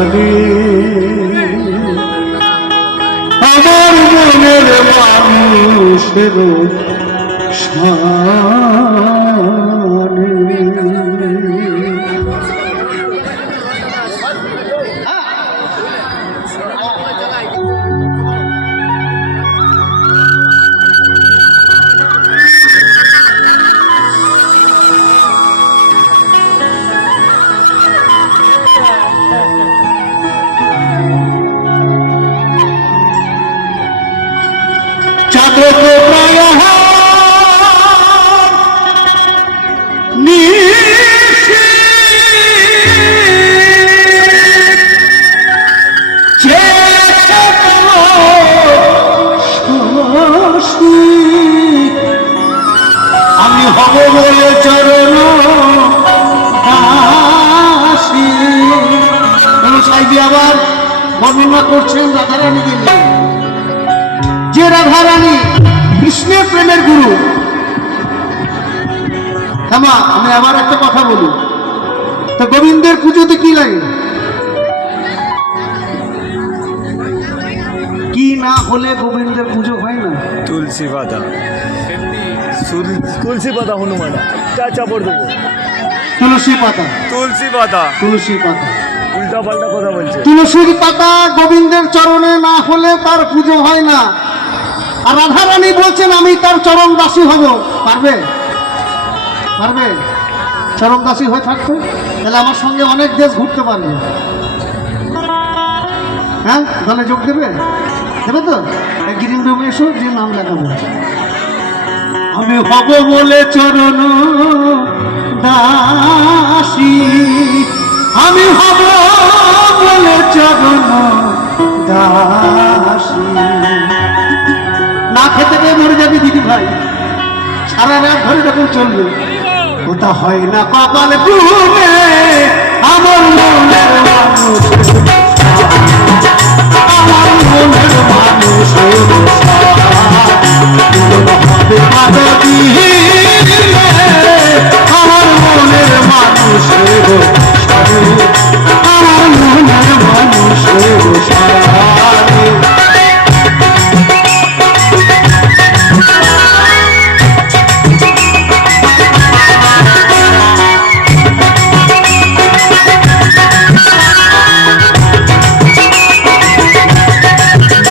জানি আমার মনের মানুষের শানে। আমি হব বলে চরণ দাসী। সাইদি আবার বর্ণনা করছেন রাধারানীকে নিয়ে, যে রাধারানী কৃষ্ণের প্রেমের গুরু। ক্ষমা, আমি আবার একটা কথা বলি, তো গোবিন্দের পুজোতে কি লাগে? কি না হলে গোবিন্দের পুজো হয় না? তুলসী পাতা, তুলসী পাতা হনুমান চা চাপড় দেবো। তুলসী পাতা, তুলসী পাতা, তুলসী পাতা, উল্টা পাল্টা কথা বলছে। তুলসীর পাতা গোবিন্দের চরণে না হলে তার পুজো হয় না। আর রাধারানী বলছেন আমি তার চরণ দাসী হব। পারবে? পারবে চরণ দাসী হয়ে থাকতে? তাহলে আমার সঙ্গে অনেক দেশ ঘুরতে পারবে। হ্যাঁ, দলে যোগ দেবে? দেবে তো? গ্রিন রুমে এসো, যে নাম লেখাবো। আমি হব বলে চরণ দাসী, আমি হব বলে চরণ দাসী। না খেতে পেয়ে মরে যাবি দিদি ভাই, সারা রাত ধরে যখন চলবে। ওটা হয় না কপালে পুরে আমার মনের মানুষ, আমার